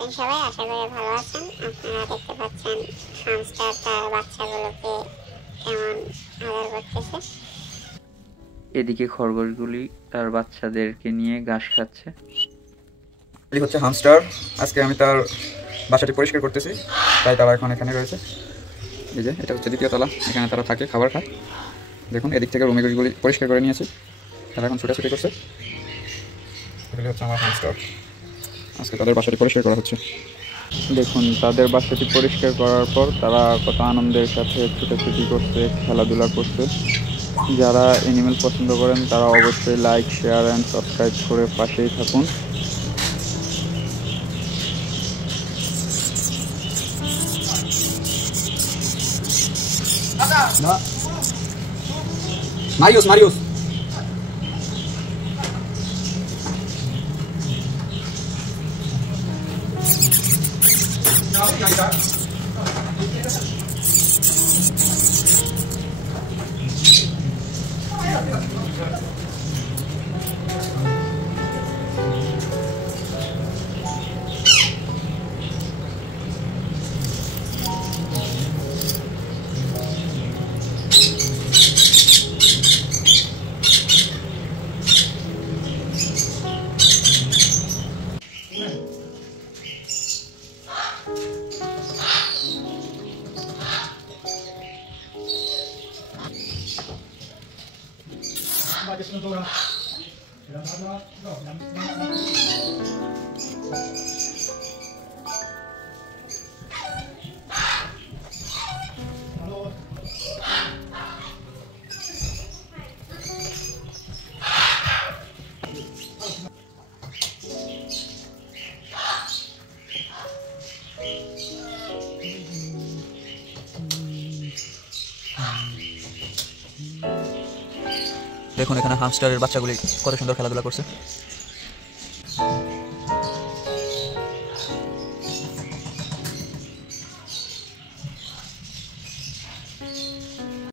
আছেন সবাই? আশা করি ভালো আছেন। আপনারা দেখতে পাচ্ছেন হামস্টার তার বাচ্চাগুলোকে কেমন আদর করতেছে। এদিকে খরগোশগুলি তার বাচ্চাদেরকে নিয়ে ঘাস খাচ্ছে। এই হচ্ছে হামস্টার। আজকে আমি তার বাসাটি পরিষ্কার করতেছি, তাই তারা এখন এখানে রয়েছে। এই যে এটা হচ্ছে দ্বিতীয় তলা, এখানে তারা থাকে, খাবার খায়। দেখুন এদিক থেকে রুমেগুলি পরিষ্কার করে নিয়েছি, তারা এখন ছুটাছুটি করছে। এগুলি হচ্ছে আমার হামস্টার। আজকে তাদের বাসাটি পরিষ্কার করা হচ্ছে। দেখুন তাদের বাসাটি পরিষ্কার করার পর তারা কত আনন্দের সাথে ছুটাছুটি করছে, খেলাধুলা করছে। যারা অ্যানিমেল পছন্দ করেন তারা অবশ্যই লাইক, শেয়ার অ্যান্ড সাবস্ক্রাইব করে পাশেই থাকুন। মারিউস মারিউস দেখুন এখানে হামস্টারের বাচ্চাগুলি কত সুন্দর খেলাধুলা করছে।